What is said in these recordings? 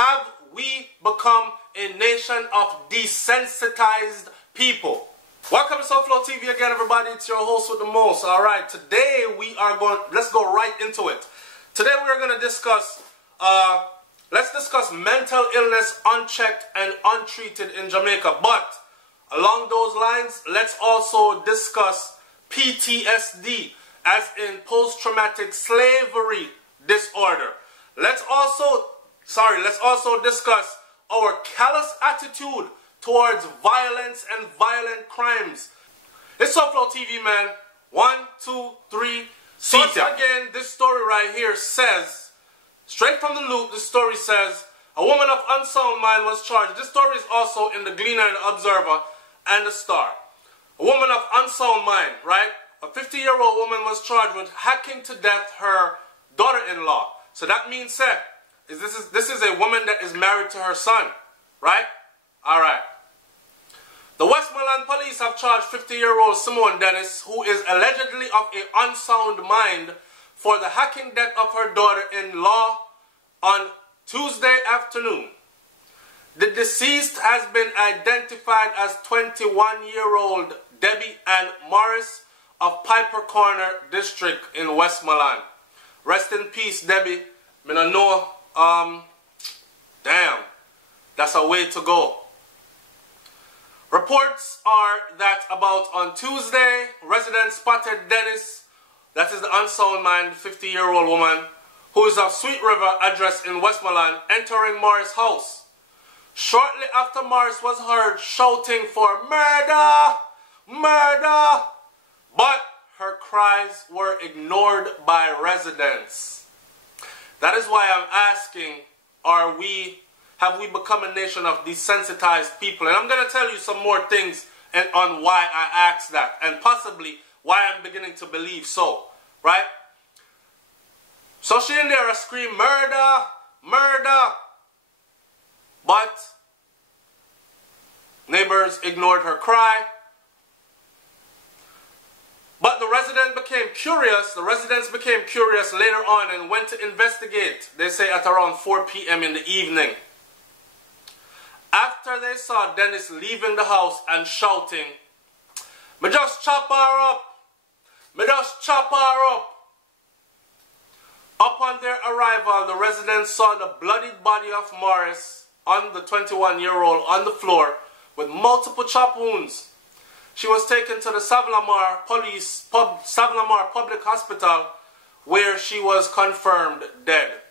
have we become a nation of desensitized people? Welcome to SouFLoTV again, everybody. It's your host with the most. All right, today let's go right into it. Today we are going to discuss, let's discuss mental illness unchecked and untreated in Jamaica. But along those lines, let's also discuss PTSD, as in post-traumatic slavery disorder. Let's also discuss our callous attitude towards violence and violent crimes. It's SouFLoTV, man. 1, 2, 3. So again, this story right here says, straight from the loop, this story says, a woman of unsound mind was charged. This story is also in the Gleaner and the Observer and the Star. A woman of unsound mind, right? A 50-year-old woman was charged with hacking to death her daughter-in-law. So that means, this is a woman that is married to her son, right? All right. The Westmoreland police have charged 50-year-old Simone Dennis, who is allegedly of an unsound mind, for the hacking death of her daughter-in-law on Tuesday afternoon. The deceased has been identified as 21-year-old Debbie Ann Morris of Piper Corner District in Westmoreland. Rest in peace, Debbie. I don't know. Damn. That's a way to go. Reports are that about on Tuesday, residents spotted Dennis, that is the unsound mind 50-year-old woman, who is of Sweet River address in Westmoreland, entering Morris' house. Shortly after, Morris was heard shouting for murder, murder, but her cries were ignored by residents. That is why I'm asking, have we become a nation of desensitized people? And I'm going to tell you some more things on why I asked that, and possibly why I'm beginning to believe so, right? So she in there scream, murder, murder. But neighbors ignored her cry. But the residents became curious later on and went to investigate, they say at around 4 p.m. in the evening. After they saw Dennis leaving the house and shouting, "Me just chop her up! Me just chop her up!" Upon their arrival, the residents saw the bloodied body of Morris, on the 21-year-old, on the floor with multiple chop wounds. She was taken to the SouFLamar Public Hospital, where she was confirmed dead.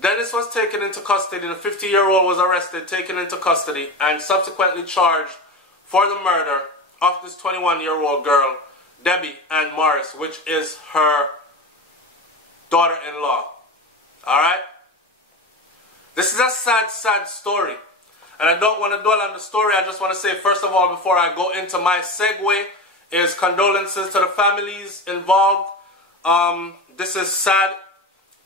Dennis was taken into custody. The 50-year-old was arrested, taken into custody, and subsequently charged for the murder of this 21-year-old girl, Debbie Ann Morris, which is her daughter-in-law. Alright? This is a sad, sad story. And I don't want to dwell on the story. I just want to say, first of all, before I go into my segue, is condolences to the families involved. This is sad.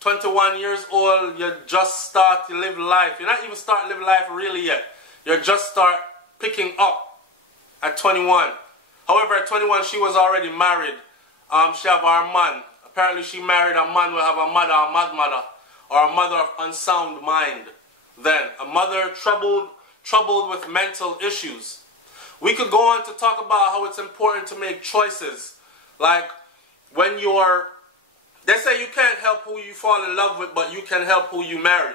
21 years old, you just start to live life. You're not even starting to live life really yet. You just start picking up at 21. However, at 21, she was already married. She have her man. Apparently, she married a man who have a mother, a mad mother, or a mother of unsound mind. Then, a mother troubled with mental issues. We could go on to talk about how it's important to make choices. Like, when they say you can't help who you fall in love with, but you can help who you marry.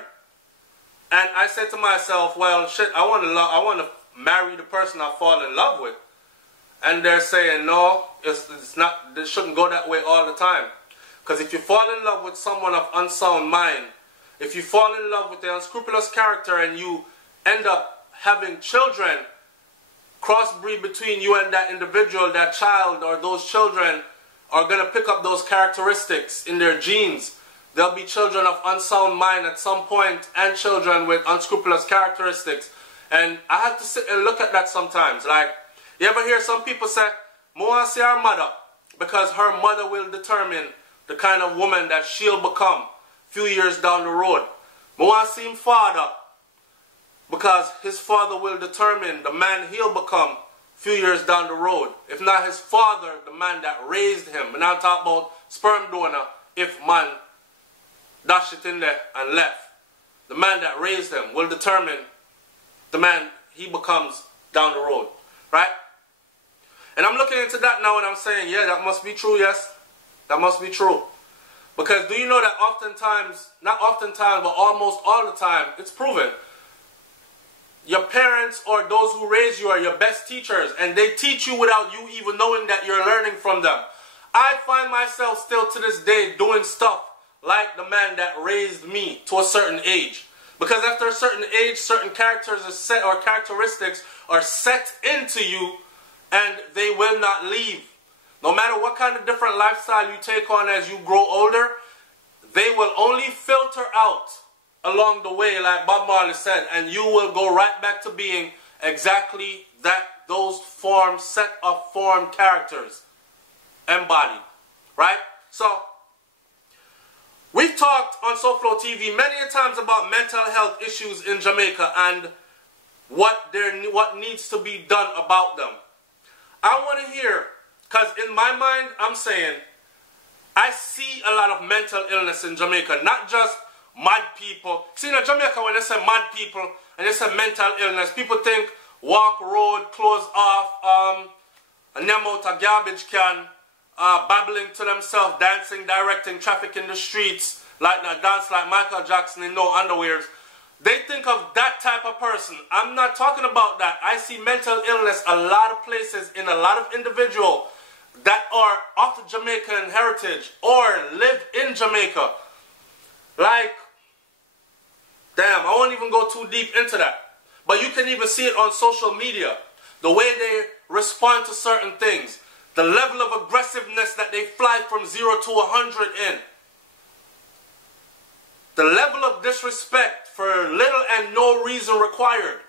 And I said to myself, well, shit, I want to marry the person I fall in love with. And they're saying, no, it's not, it shouldn't go that way all the time. Because if you fall in love with someone of unsound mind, if you fall in love with the unscrupulous character and you end up having children, crossbreed between you and that individual, that child or those children are going to pick up those characteristics in their genes. There'll be children of unsound mind at some point and children with unscrupulous characteristics. And I have to sit and look at that sometimes. Like, you ever hear some people say, "I want to see our mother," because her mother will determine the kind of woman that she'll become a few years down the road. "I want to see him father," because his father will determine the man he'll become few years down the road. If not his father, the man that raised him. And I'm talking about sperm donor, if man dash it in there and left. the man that raised him, will determine the man he becomes down the road, right? And I'm looking into that now and I'm saying, yeah, that must be true, yes. That must be true. Because do you know that oftentimes, not oftentimes, but almost all the time, it's proven, your parents or those who raise you are your best teachers, and they teach you without you even knowing that you're learning from them. I find myself still to this day doing stuff like the man that raised me to a certain age. Because after a certain age, certain characters are set, or characteristics are set into you, and they will not leave. No matter what kind of different lifestyle you take on as you grow older, they will only filter out along the way, like Bob Marley said, and you will go right back to being exactly that, those form, set of form characters embodied, right? So, we've talked on SouFLoTV many a times about mental health issues in Jamaica and what needs to be done about them. I want to hear, because in my mind, I'm saying, I see a lot of mental illness in Jamaica, not just mad people. See, in Jamaica, when they say mad people and they say mental illness, people think walk road, close off, a name out a garbage can, babbling to themselves, dancing, directing traffic in the streets, like a dance like Michael Jackson in no underwears. They think of that type of person. I'm not talking about that. I see mental illness a lot of places in a lot of individuals that are of Jamaican heritage or live in Jamaica. Like, damn, I won't even go too deep into that. But you can even see it on social media. The way they respond to certain things. The level of aggressiveness that they fly from 0 to 100 in. The level of disrespect for little and no reason required.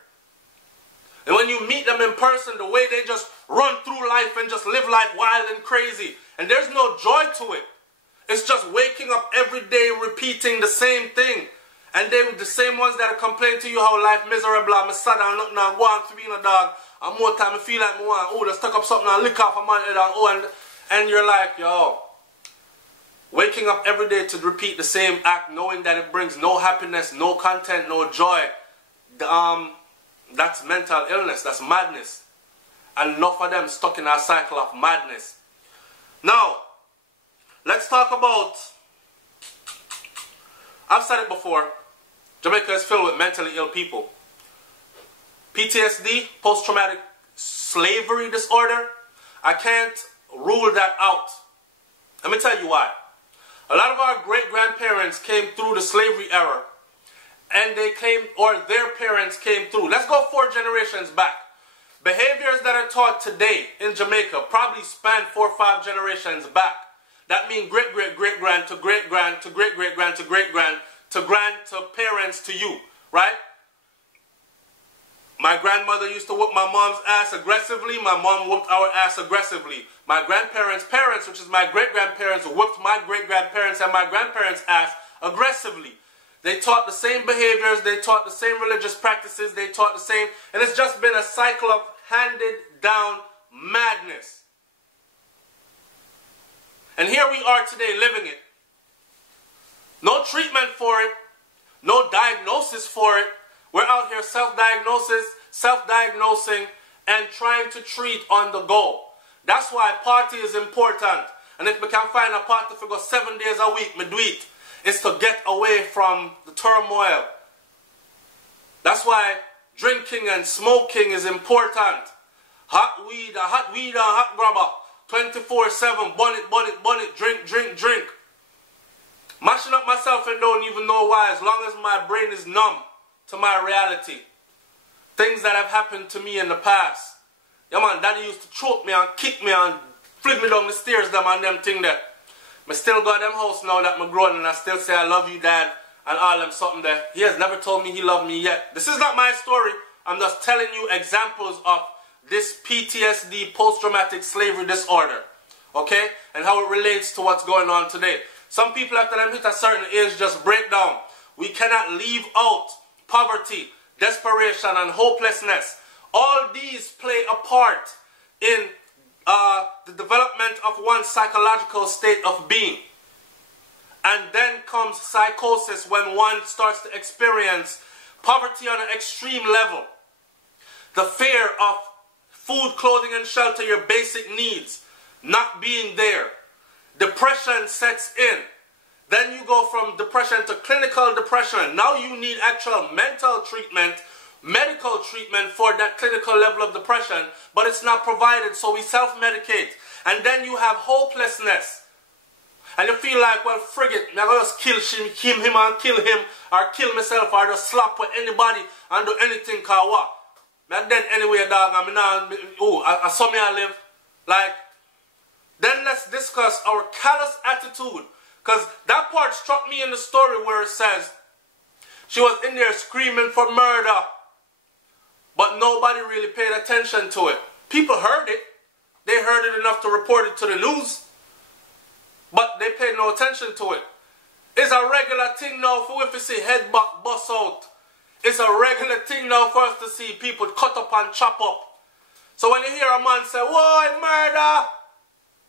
And when you meet them in person, the way they just run through life and just live life wild and crazy. And there's no joy to it. It's just waking up every day repeating the same thing. And they were the same ones that complain to you how life miserable, I'm sad and nothing, I'm going to be in a dog. And more time I feel like me want, oh, let's tuck up something and lick off a man head and oh, and you're like, yo, waking up every day to repeat the same act, knowing that it brings no happiness, no content, no joy. That's mental illness, that's madness. And enough of them stuck in our cycle of madness. Now, let's talk about, I've said it before, Jamaica is filled with mentally ill people. PTSD, post-traumatic slavery disorder, I can't rule that out. Let me tell you why. A lot of our great-grandparents came through the slavery era, and they came, or their parents came through. Let's go 4 generations back. Behaviors that are taught today in Jamaica probably span 4 or 5 generations back. That means great-great-great-grand to great-grand to great-great-grand to great-grand to grand to parents to you, right? My grandmother used to whoop my mom's ass aggressively. My mom whooped our ass aggressively. My grandparents' parents, which is my great-grandparents, whooped my great-grandparents and my grandparents' ass aggressively. They taught the same behaviors. They taught the same religious practices. They taught the same. And it's just been a cycle of handed down madness. And here we are today living it. No treatment for it. No diagnosis for it. We're out here self-diagnosing, and trying to treat on the go. That's why party is important. And if we can find a party for go 7 days a week, me do it. It's to get away from the turmoil. That's why drinking and smoking is important. Hot weed and hot grabber. 24/7, bun it, drink. Mashing up myself and don't even know why, as long as my brain is numb to my reality. Things that have happened to me in the past. Yeah man, daddy used to choke me and kick me and fling me down the stairs, them and them thing there. I still got them house now that I'm grown, and I still say I love you, dad, and all them something there. He has never told me he loved me yet. This is not my story. I'm just telling you examples of this PTSD, post-traumatic slavery disorder. Okay? And how it relates to what's going on today. Some people after them hit a certain age just break down. We cannot leave out poverty, desperation, and hopelessness. All these play a part in the development of one's psychological state of being. And then comes psychosis, when one starts to experience poverty on an extreme level. The fear of food, clothing, and shelter, your basic needs, not being there. Depression sets in. Then you go from depression to clinical depression. Now you need actual mental treatment, medical treatment for that clinical level of depression, but it's not provided, so we self-medicate. And then you have hopelessness. And you feel like, well, frig it, I'm going to just kill him and kill him, or kill myself, or just slap with anybody and do anything, cause what? I'm dead anyway, dog, I saw me I live. Like, then let's discuss our callous attitude. Because that part struck me in the story where it says, she was in there screaming for murder, but nobody really paid attention to it. People heard it. They heard it enough to report it to the news, but they paid no attention to it. It's a regular thing now for if you see head back bust out. It's a regular thing now for us to see people cut up and chop up. So when you hear a man say, "Whoa, murder,"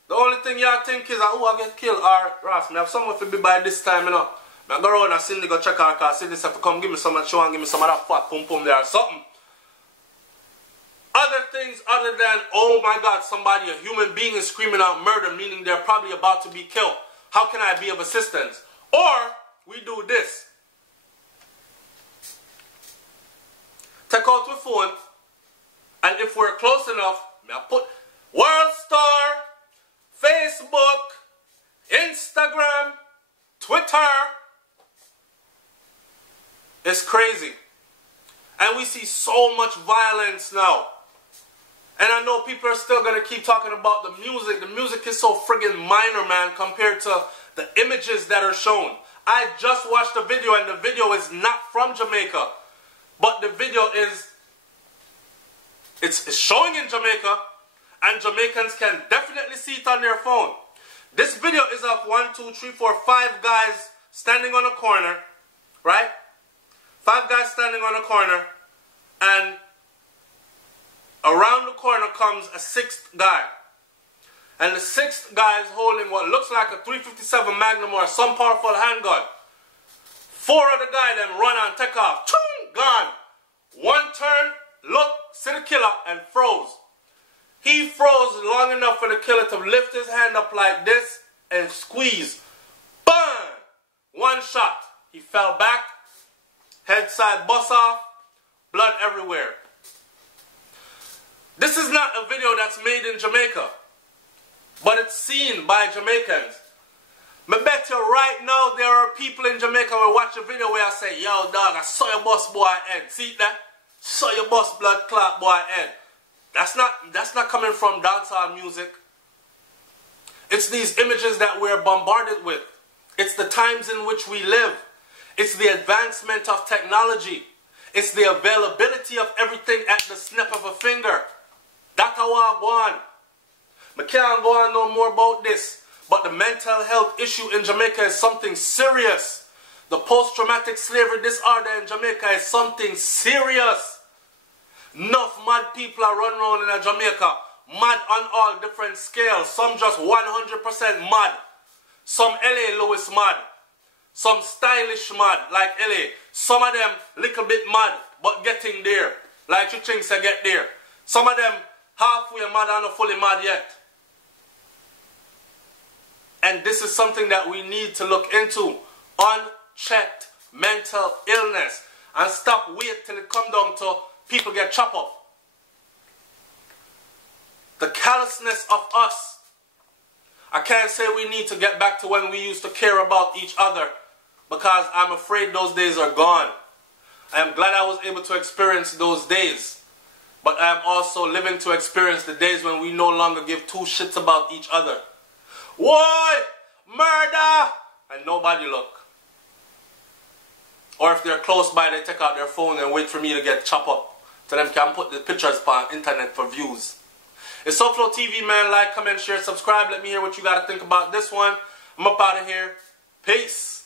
the only thing you think is, "Oh, I get killed," or "Ross, me have someone to be by this time, you know. I go around and Cindy go check her car, Cindy have to come give me some and show and give me some of that fat pum pum there or something." Other things other than, oh my God, somebody, a human being is screaming out murder, meaning they're probably about to be killed. How can I be of assistance? Or we do this. Take out your phone, and if we're close enough, I put World Star, Facebook, Instagram, Twitter. It's crazy. And we see so much violence now. And I know people are still going to keep talking about the music. The music is so friggin' minor, man, compared to the images that are shown. I just watched the video, and the video is not from Jamaica. But the video is, it's showing in Jamaica, and Jamaicans can definitely see it on their phone. This video is of 5 guys standing on a corner, right? 5 guys standing on a corner, and around the corner comes a 6th guy. And the 6th guy is holding what looks like a .357 Magnum or some powerful handgun. 4 of the guys then run and take off. Choom! Gone. One turn, look, see the killer, and froze. He froze long enough for the killer to lift his hand up like this and squeeze. Bang! One shot. He fell back. Head side bust off. Blood everywhere. This is not a video that's made in Jamaica, but it's seen by Jamaicans. I bet you right now there are people in Jamaica who watch a video where I say, "Yo dog, I saw your boss boy head. See that? Saw your boss blood clot boy head." That's not coming from dancehall music. It's these images that we're bombarded with. It's the times in which we live. It's the advancement of technology. It's the availability of everything at the snap of a finger. That's how I go on. I can't go on no more about this. But the mental health issue in Jamaica is something serious. The post-traumatic slavery disorder in Jamaica is something serious. Enough mad people are running around in Jamaica. Mad on all different scales. Some just 100% mad. Some LA Lewis mad. Some stylish mad like LA. Some of them little bit mad but getting there. Like you think to get there. Some of them halfway mad and not fully mad yet. And this is something that we need to look into. Unchecked mental illness. And stop wait till it come down to people get chopped up. The callousness of us. I can't say we need to get back to when we used to care about each other, because I'm afraid those days are gone. I am glad I was able to experience those days. But I am also living to experience the days when we no longer give 2 shits about each other. Why? Murder! And nobody look. Or if they're close by, they take out their phone and wait for me to get chopped up, so them can put the pictures on internet for views. It's SouFLoTV, man. Like, comment, share, subscribe. Let me hear what you got to think about this one. I'm up out of here. Peace.